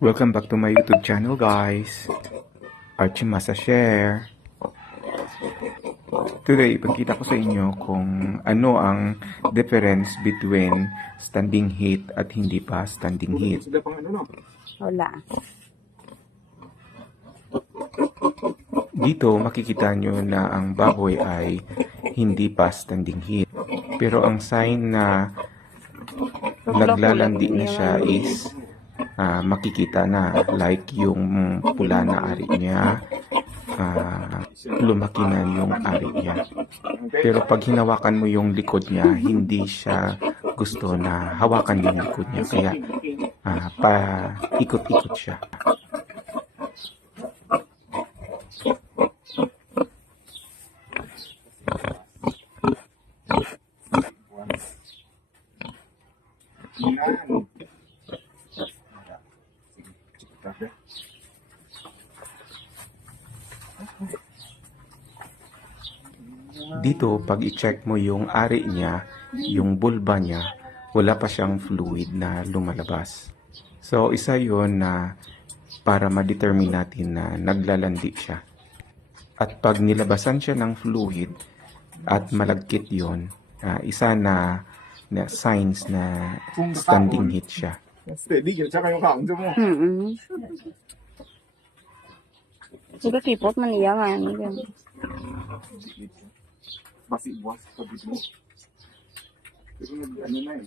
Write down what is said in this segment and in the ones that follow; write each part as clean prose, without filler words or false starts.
Welcome back to my YouTube channel, guys. Archie Masa Share. Today, ipagkita ko sa inyo kung ano ang difference between standing heat at hindi pa standing heat. Wala. Dito, makikita nyo na ang baboy ay hindi pa standing heat. Pero ang sign na naglalandi na siya is makikita na, like yung pula na ari niya, lumaki na yung ari niya. Pero pag hinawakan mo yung likod niya, hindi siya gusto na hawakan yung likod niya, kaya paikot-ikot siya. Dito, pag i-check mo yung ari niya, yung vulva niya, wala pa siyang fluid na lumalabas. So, isa yon na para ma-determine natin na naglalandi siya. At pag nilabasan siya ng fluid at malagkit yon, isa na signs na standing heat siya. Sige, kipot man iya nga. Masih buas sa bidyo. Pero ano na eh.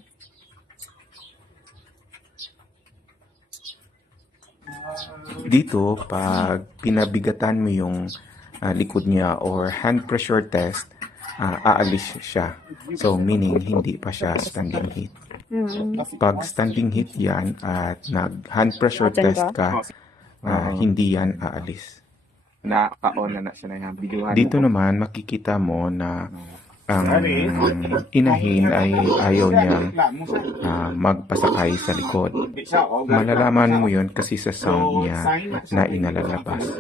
Dito, pag pinabigatan mo yung likod niya or hand pressure test, aalis siya. So, meaning hindi pa siya standing heat. Pag standing heat yan at nag-hand pressure test ka, hindi yan aalis. Naka-on na siya na yung videohan. Dito naman, makikita mo na ang inahin ay ayaw niyang magpasakay sa likod. Malalaman mo yun kasi sa sound niya na inalalabas.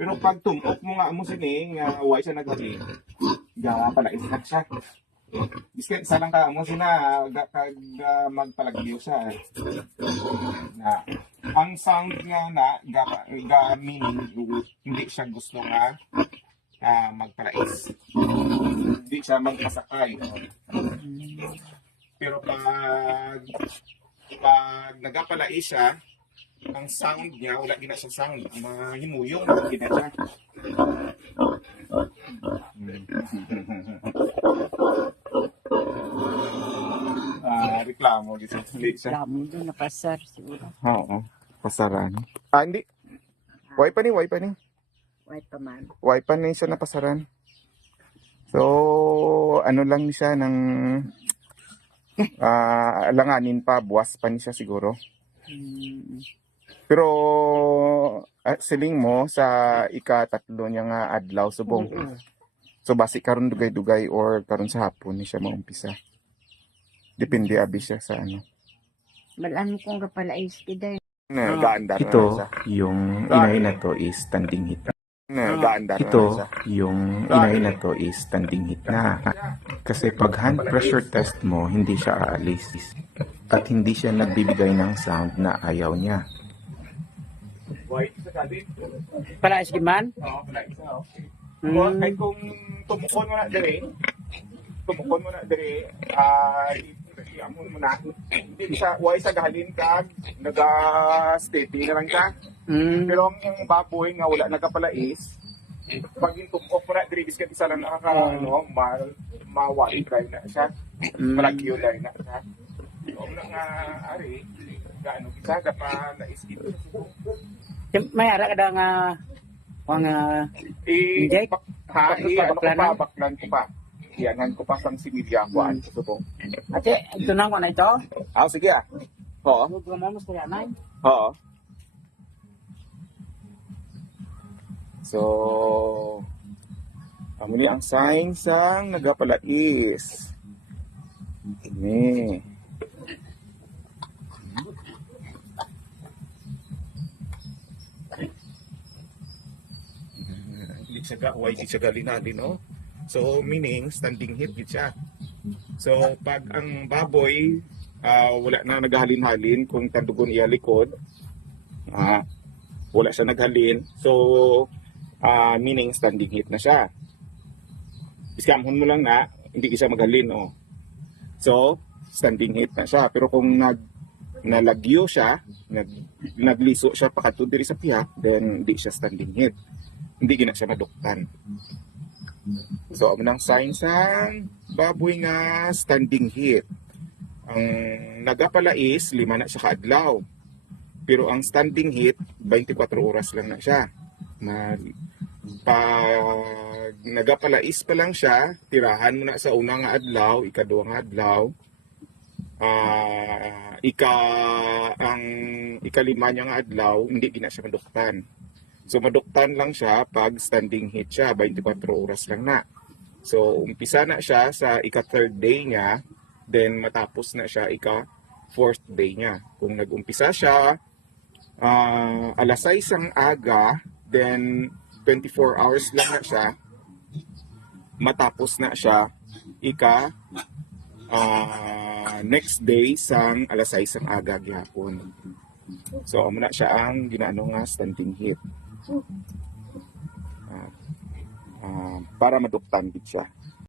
Pero pag tumok mo nga mo sining, why siya nagagi, gawa pala isnak siya. Bisket sa lang ka mo sina magpalagyo siya. Na ang sound nga na meaning hindi siya gusto nga magpalais. Hindi siya magpasakay. Pero pag nagapalais siya, ang sound niya, wala gina siya sound. Mahimuyong gina siya. Reklamo dito. Reklamo doon, napasar siguro. Oo. Pasaran. Hindi. Why pa ni? White pa man. Why pa ni siya napasaran? So, ano lang ni siya ng alanganin pa, buwas pa ni siya siguro. Pero siling mo sa ika-3 niya nga adlaw subong. So basi karon dugay-dugay or karon sa hapon ni siya maumpisa. Depende abi siya sa ano. Malaan kong kapalais kiday. Gaandar Ito, yung inahin na to is standing heat. Ito, yung inahin na to is standing heat na. Kasi pag hand pressure test mo, hindi siya aalis. At hindi siya nagbibigay ng sound na ayaw niya. Palais giman? Oo, kahit kung tumukon mo na dire, amon mo na, hindi siya, why sa gahalin ka, naga-steady na lang ka. Pero ang baboy nga wala nagapalais, pag yung tumok mo na dire, biskat isa lang mawali dry na siya, malagyo dry na siya. Yung nga, ari, gaano kita, pa na-skip May ara ka nga mga inject? Baklan ko pa. Iyangan ko pa sang similya ko ang subong. Ate, ito na ko na ito. Sige Oo. Huwag mo mas kaya na. Oo. So, ni ang sign sang nagapalais. Ini. Hindi siya galinali, no? So, meaning, standing heat siya. So, pag ang baboy wala na naghalin-halin kung tandugon iya likod. Wala siya naghalin. So, meaning standing heat na siya. Iskamhon mo lang na, hindi siya maghalin. Oh. So, standing heat na siya. Pero kung nalagyo siya, nagliso siya pakatod diri sa piyak, then hindi siya standing heat. Hindi gina siya maduktan. So, ang sign sa baboy nga standing heat. Ang nagapala is 5 na siya kaadlaw. Pero ang standing heat 24 oras lang na siya. Pag nagapala is pa lang siya, tirahan mo na sa una nga adlaw, ikaduwa nga adlaw. Ang ikalima niya nga adlaw, hindi gina siya maduktan. So, maduktan lang siya pag standing heat siya, 24 oras lang na. So, umpisa na siya sa ika-3rd day niya, then matapos na siya ika-4th day niya. Kung nag-umpisa siya, alas 6 ang aga, then 24 hours lang na siya, matapos na siya next day sang alas 6 ang aga gihapon. So, amo na siya ang ginaano nga standing heat. Para maduktan gid siya.